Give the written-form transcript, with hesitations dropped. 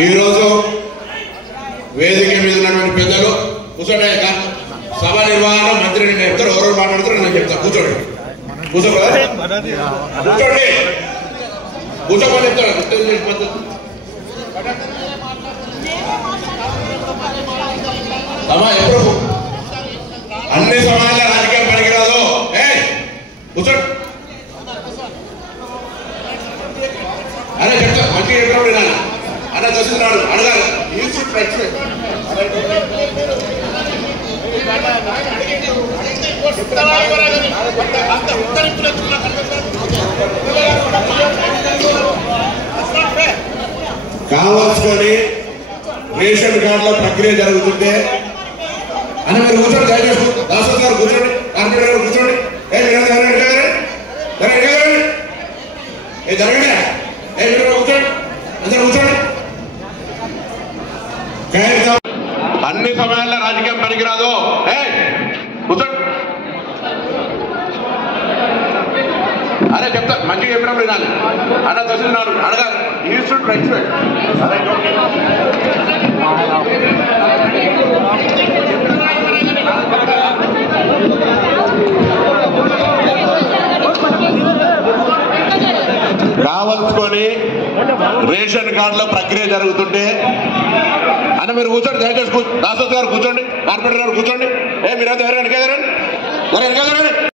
ఈరోజు వేదిక మీద ఉన్నటువంటి పెద్దలు కూర్చోండి. సభ నిర్వహణ మంత్రి నేను చెప్తారు, ఎవరు మాట్లాడుతారు నేను చెప్తాను. కూర్చోండి కూర్చోండి కూర్చోమని చెప్తాడు. సభ ఎప్పుడు అన్ని సమయాల రాజకీయం పనికిరాదు. కూర్చోండి. అరే చెప్తా మంచిగా చెప్పినప్పుడు నాన్న అన్న చూస్తున్నాడు అడగాలి. కావాల్సుకొని రేషన్ కార్డుల ప్రక్రియ జరుగుతుంటే అని మీరు కూర్చోండి. దయచేసి దాసోద్ గారు కూర్చోండి, కార్పొరేటర్ గారు కూర్చోండి. జరగండి కూర్చోండి, అందరూ కూర్చోండి. అన్ని సమయాల్లో రాజకీయం పనికిరాదు. కూర్చోండి. అరే చెప్తా మంచిగా చెప్పినప్పుడు వినాలి. అన్న చూస్తున్నాడు అడగాలి. You should respect. కావలసుకొని రేషన్ కార్డుల ప్రక్రియ జరుగుతుంటే అన్న మీరు కూర్చోండి. దయచేసి దాసోద్ గారు కూర్చోండి, కార్పొరేటర్ గారు కూర్చోండి. మీరంతా ఎవరైనా వెనకాలండి.